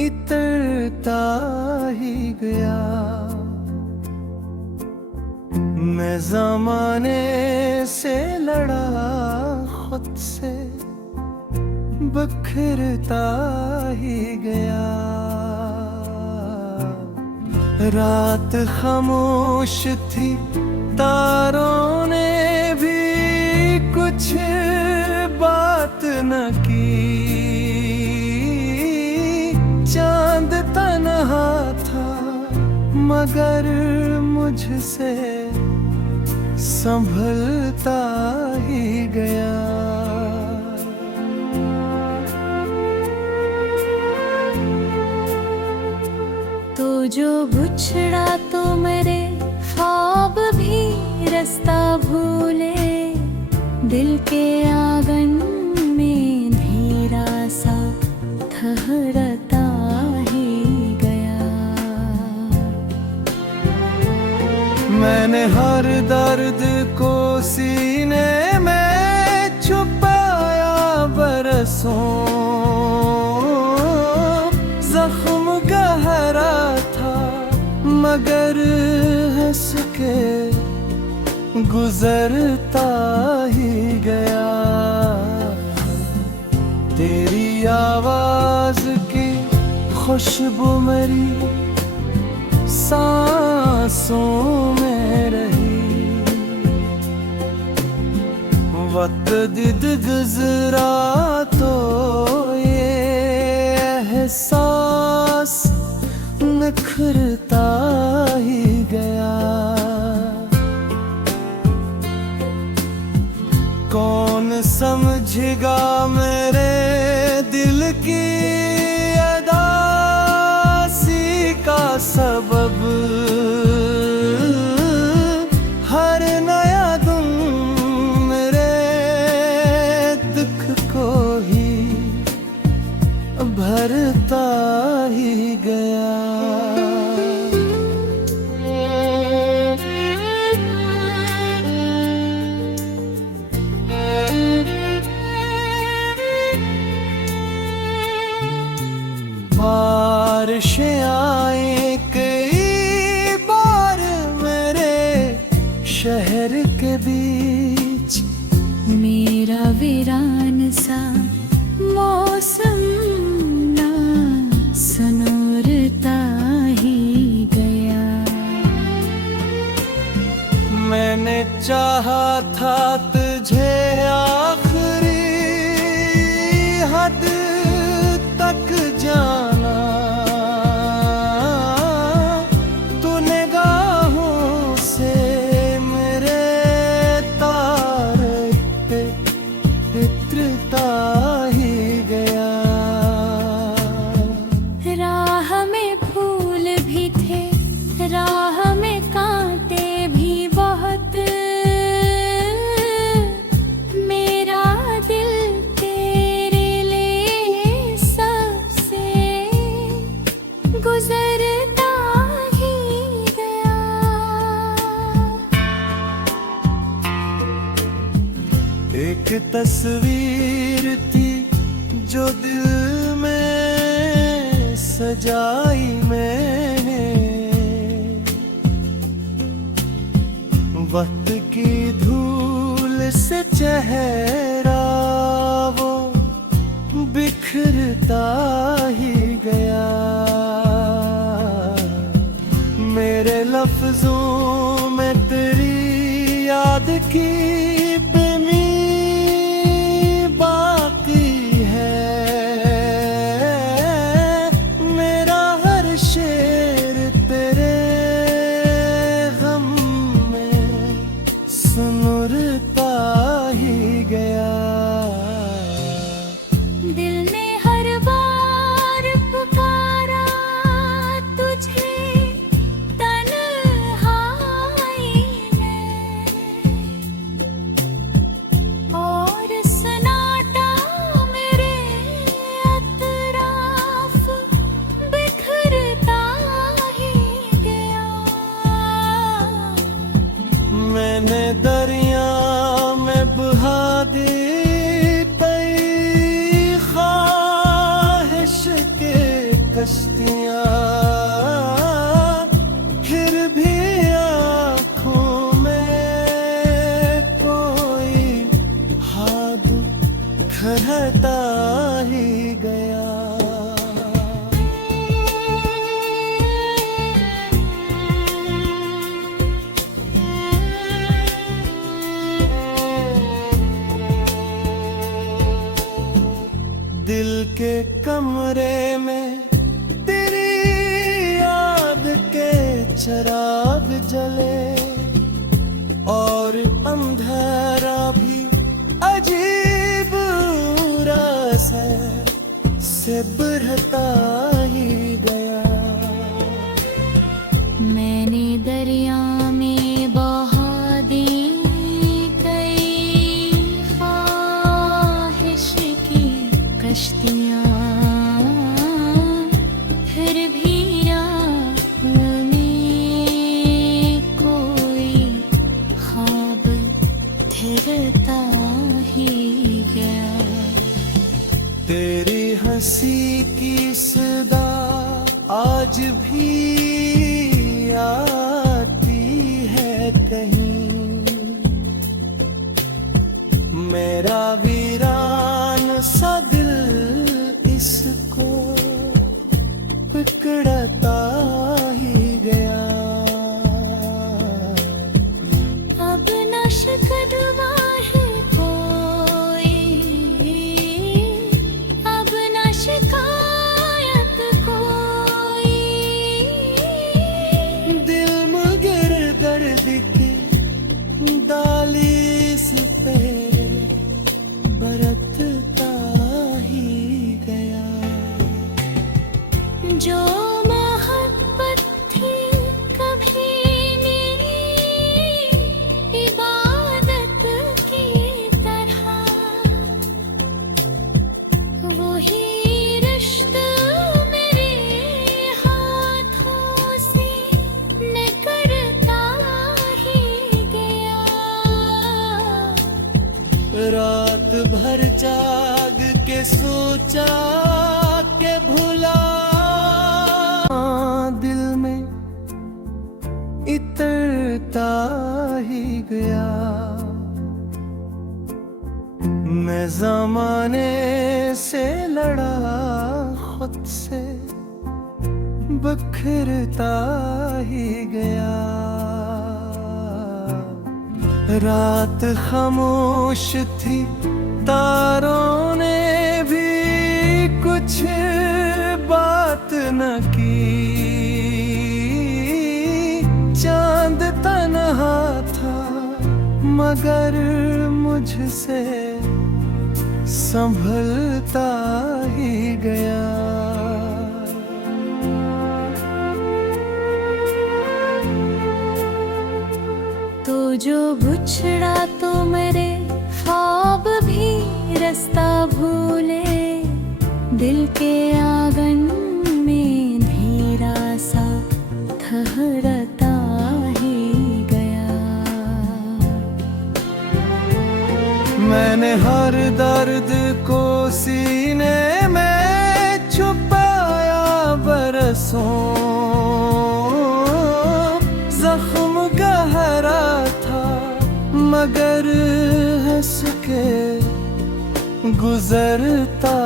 इतरता ही गया। मैं ज़माने से लड़ा, खुद से बिखरता ही गया। रात खामोश थी, तारों ने भी कुछ बात न की। चांद तन्हा था मगर मुझसे संभलता ही गया। तो जो बिछड़ा तो मेरे ख्वाब भी रास्ता भूले। दिल के आंगन में अंधेरा सा ठहरता ही गया। मैंने हर दर्द को सीने में छुपाया बरसों। जख्म गहरा था मगर हंस के गुजरता ही गया। तेरी आवाज की खुशबू मेरी सांसों में रही। वक्त दिद गुजरा तो ये एहसास निखरता ही गया। कौन समझेगा मेरे दिल की अदासी का सबब। हर नया दिन मेरे दुख को ही भरता ही गया। बारिशें आए कई बार मेरे शहर के बीच। मेरा वीरान सा मौसम ना सनोरता ही गया। मैंने चाहा था तुझे आखिरी हद तक जाना। तू निगाहों से मेरे तारे पे इतरता ही गया। राह में फूल भी थे, राह में कांटे भी बहुत। मेरा दिल तेरे लिए सबसे गुजरता ही गया। एक तस्वीर थी जो दिल में सजाई मैंने। वक्त की धूल से चेहरा वो बिखरता ही गया। मेरे लफ्जों में तेरी याद की बेमी बाकी है। मेरा हर शेर तेरे गम में सुनुरता ही गया। दिल ने हर बार पुकारा तुझे तन्हाई में। बिखरता ही गया। दिल के कमरे में तेरी याद के चिराग जले और अंधेरा भी अजीब रास है से बढ़ता ही गया। मैंने दरिया में बहा दी कई ख्वाहिश की कश्तियाँ, फिर भी राह में कोई ख्वाब ठहरता ही गया। तेरी हंसी की सदा आज भी आती है कहीं, मेरा वीरान सा दिल इसको पकड़ता ही गया। अब न शिकवा है कोई, अब न शिकायत कोई, दिल मगर दर्द की दालिस पे बरतता ही गया। जो मोहब्बत थी कभी मेरी इबादत की तरह, वही रिश्ता मेरे हाथों से निकलता ही गया। रात भर जाग के सोचा के भुला दिल में इतरता ही गया। मैं ज़माने से लड़ा खुद से बिखरता ही गया। रात खामोश थी, तारों ने भी कुछ बात न की, चांद तन्हा था मगर मुझसे संभलता ही गया। तो जो बिछड़ा तो मेरे ख्वाब भी रास्ता भूले, दिल के आंगन में अंधेरा सा ठहरता ही गया। मैंने हर दर्द को सीने में छुपाया बरसों, जख्म गहरा था मगर हंस के गुजरता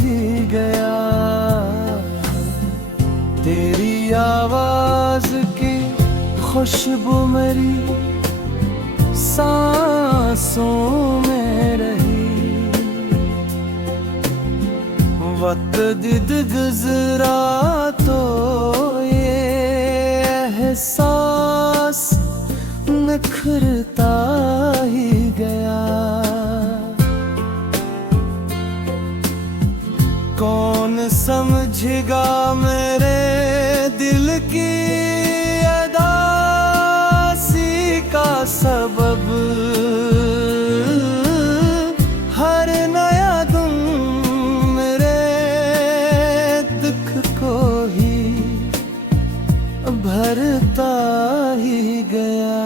ही गया। तेरी आवाज की खुशबू मेरी सांसों में रही, वक्त दिद गुजरा तो ये एहसास निखरता ही गया। कौन समझेगा मेरे दिल की अदासी का सबब, हर नया दिन मेरे दुख को ही भरता ही गया।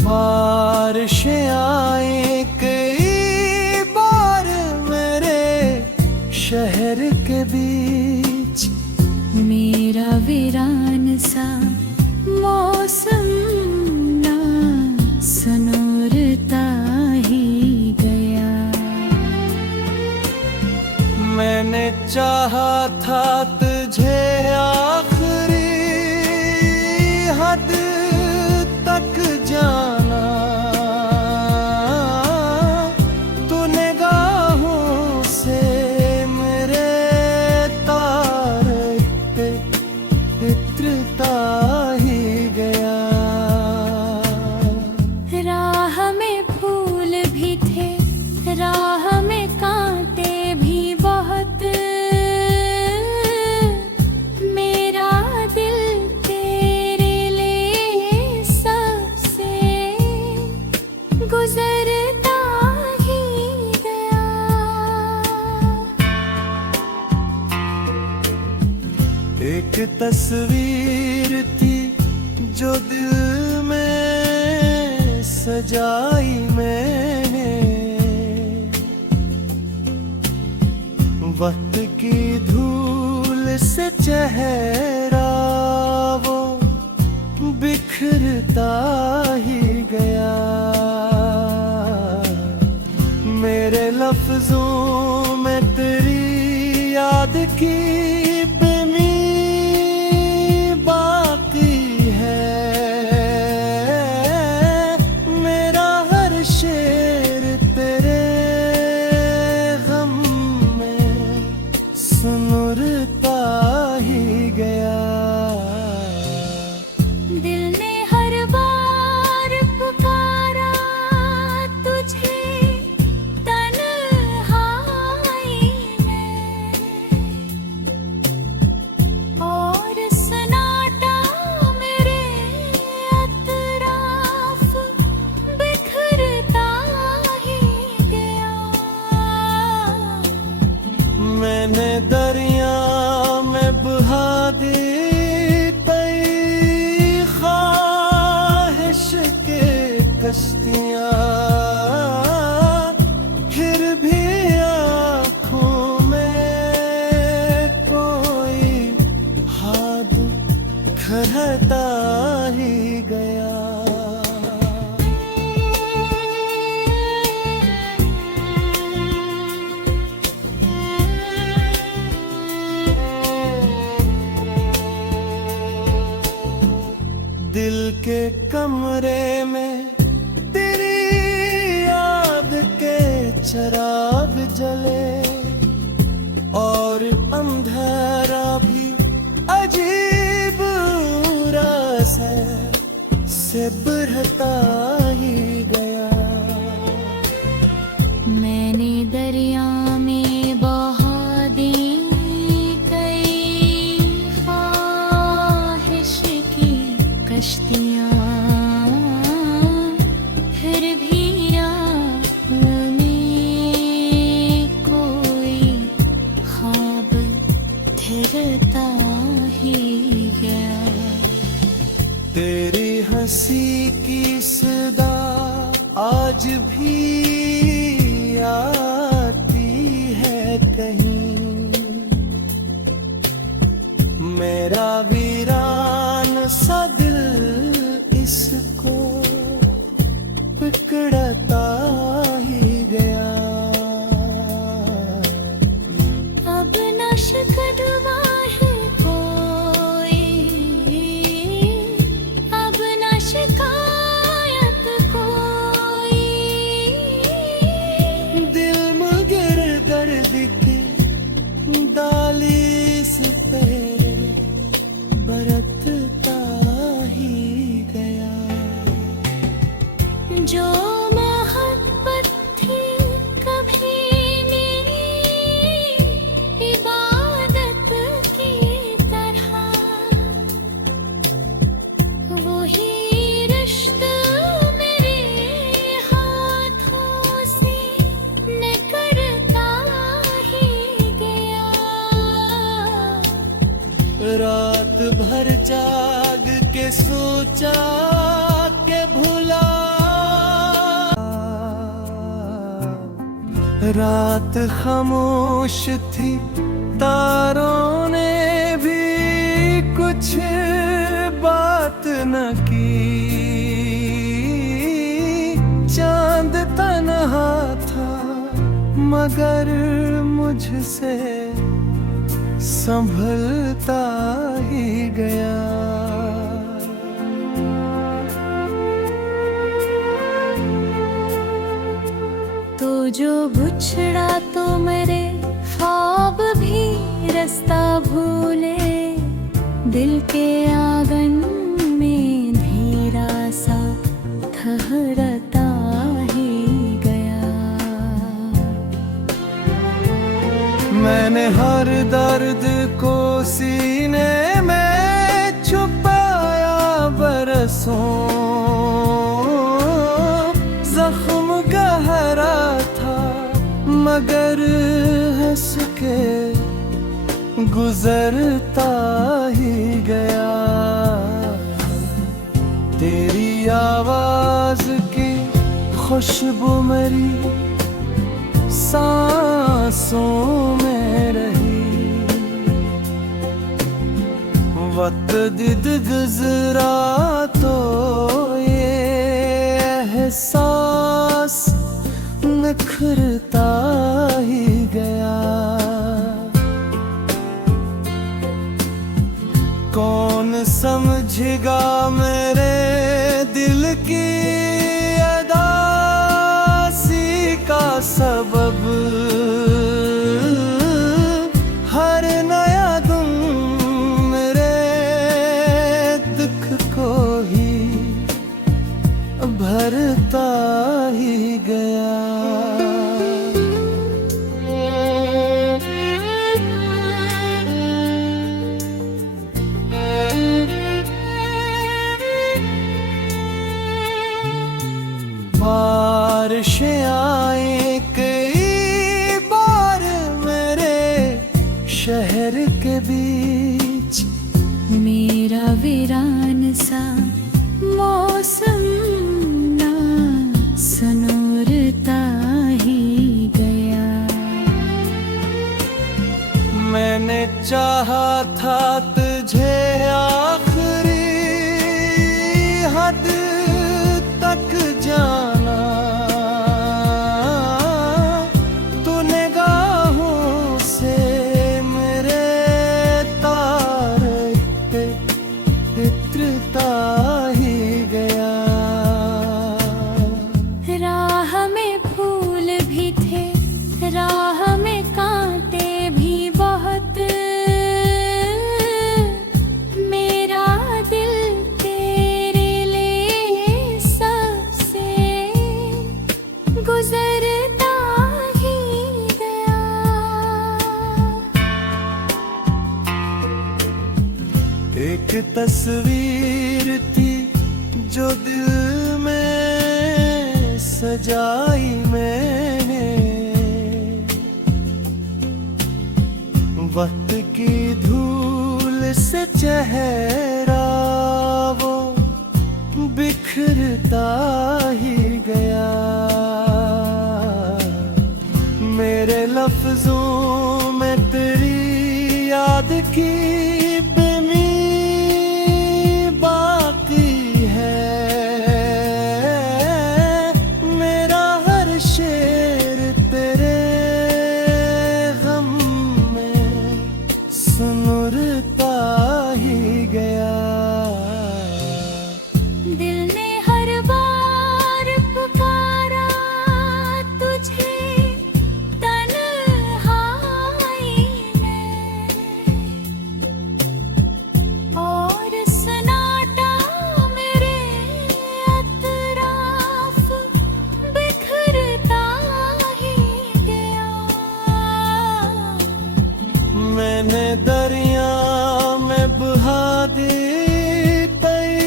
बारिशें आए कई बार मेरे शहर के बीच, कुछ मेरा वीरान सा मौसम ना सनोरता ही गया। मैंने चाहा था तुझे आखिरी हद तक जाना, तू निगाहों से मेरे तारते इत्रता ही गया। राह में फूल भी थे, राह में कांटे भी बहुत, मेरा दिल तेरे लिए सबसे गुजरता ही गया। एक तस्वीर थी जो दिल में सजाई मैंने, वक्त की धूल से चेहरा वो बिखरता ही गया। मेरे लफ्जों में तेरी याद की कमी बाकी है। मेरा हर शेर तेरे गम में सुनुरता ही गया। दिल ने हर बार पुकारा तुझे तन्हाई में, और सन्नाटा मेरे अतराफ बिखरता ही गया। मैंने दरिया में बहा दी कई ख्वाहिश के कश्तियाँ, फिर भी आँखों में कोई हाथ खरता ही गया। दिल के कमरे में तेरी याद के चिराग जले, और अंधेरा भी अजीब रास है से बढ़ता ही गया। मैंने दरिया में बहा दी कई ख्वाहिश की कश्तियाँ, फिर भी राह में कोई ख्वाब ठहरता ही गया। तेरी हंसी की सदा आज भी आती है कहीं, मेरा वीरान सा दिल इसको पकड़ता ही गया। अब न शिकवा है कोई, अब न शिकायत कोई, दिल मगर दर्द की दालिस पे बरतता ही गया। जो मोहब्बत थी कभी मेरी इबादत की तरह, वही रिश्ता मेरे हाथों से निकलता ही गया। रात भर जाग के सोचा के भुला, रात खामोश थी तारों ने मगर मुझसे संभलता ही गया। तो जो बिछड़ा तो मेरे ख्वाब भी रास्ता भूले, दिल के आंगन में धीरा सा ठहरता ही गया। मैंने हर दर्द को सीने में छुपाया बरसों, जख्म गहरा था मगर हंस के गुजरता ही गया। तेरी आवाज की खुशबू मेरी सांसों में रही, वक्त दिद गुजरा तो ये एहसास निखरता ही गया। कौन समझेगा मेरे दिल की अदासी का सबब, हर नया दिन मेरे दुख को ही भरता ही गया। बारिशें आए कई बार मेरे शहर के बीच, मेरा वीरान सा मौसम ना सनोरता ही गया। मैंने चाहा था तुझे आखिरी हद तक जाना, तू निगाहों से मेरे तारे पे इत्रता ही गया। राह में फूल भी थे, राह में कांटे भी बहुत, मेरा दिल तेरे लिए सबसे गुजरता ही गया। एक तस्वीर थी जो दिल में सजाई मैंने, वक्त की धूल से चेहरा वो बिखरता ही गया। मेरे लफ्जों में तेरी याद की कमी बाकी है, मेरा हर शेर तेरे गम में सुनुरता ही गया। दिल ने हर बार पुकारा तुझे तन्हाई में, और सन्नाटा मेरे अतराफ बिखरता ही गया। मैंने दरिया में बहा दी कई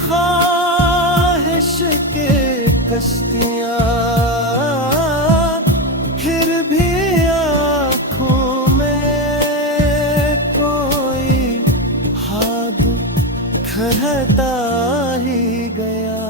ख्वाहिश के कश्तियाँ, फिर भी आँखों में कोई हाथ खरता ही गया।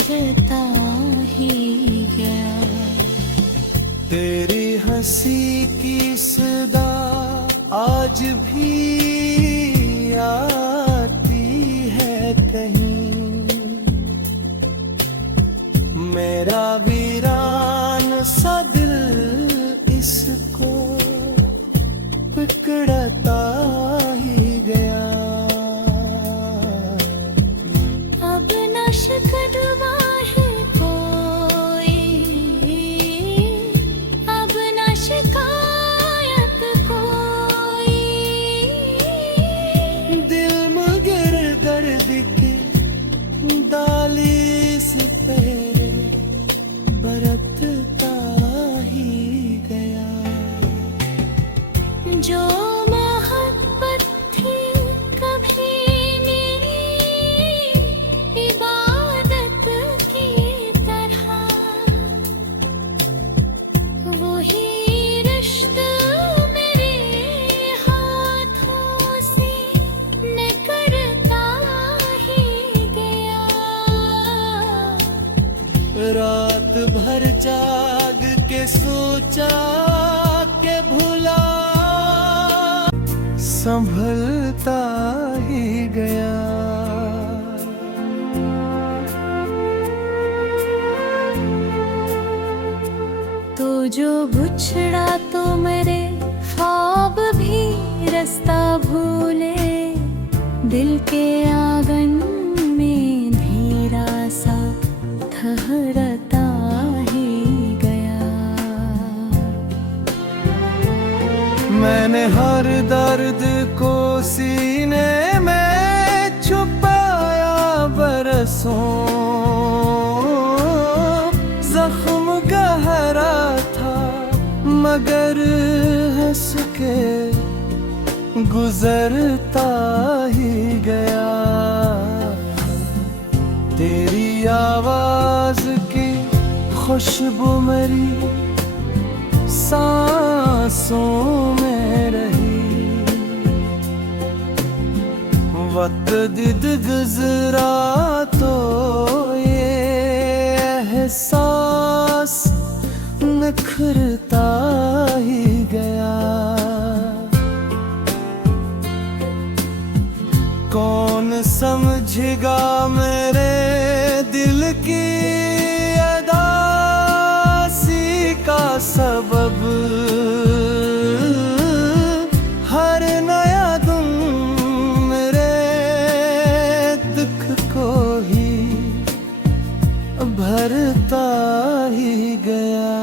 करता ही गया। तेरी हंसी की सदा आज भी आती है कहीं, मेरा वीरान सा दिल इसको पकड़ता ही गया। अब न शिकवा है कोई, अब न शिकायत कोई, दिल मगर दर्द के दालिस पे बरतता ही गया। जो मोहब्बत थी कभी मेरी इबादत की तरह, वही रिश्ता मेरे हाथों से निकलता ही गया। रात भर जाग के सोचा के भुला संभलता ही गया। तो जो बिछड़ा तो मेरे ख्वाब भी रास्ता भूले, दिल के आंगन में अंधेरा सा ठहरता ही गया। मैंने हर दर्द को सीने में छुपाया बरसों, जख्म गहरा था मगर हंस के गुजरता ही गया। तेरी आवाज की खुशबू मेरी सांसों में रही, वक्त दिद गुजरा तो ये एहसास निखरता ही गया। कौन समझेगा मेरे दिल की अदासी का सबब, हर नया दिन मेरे दुख को ही भरता ही गया।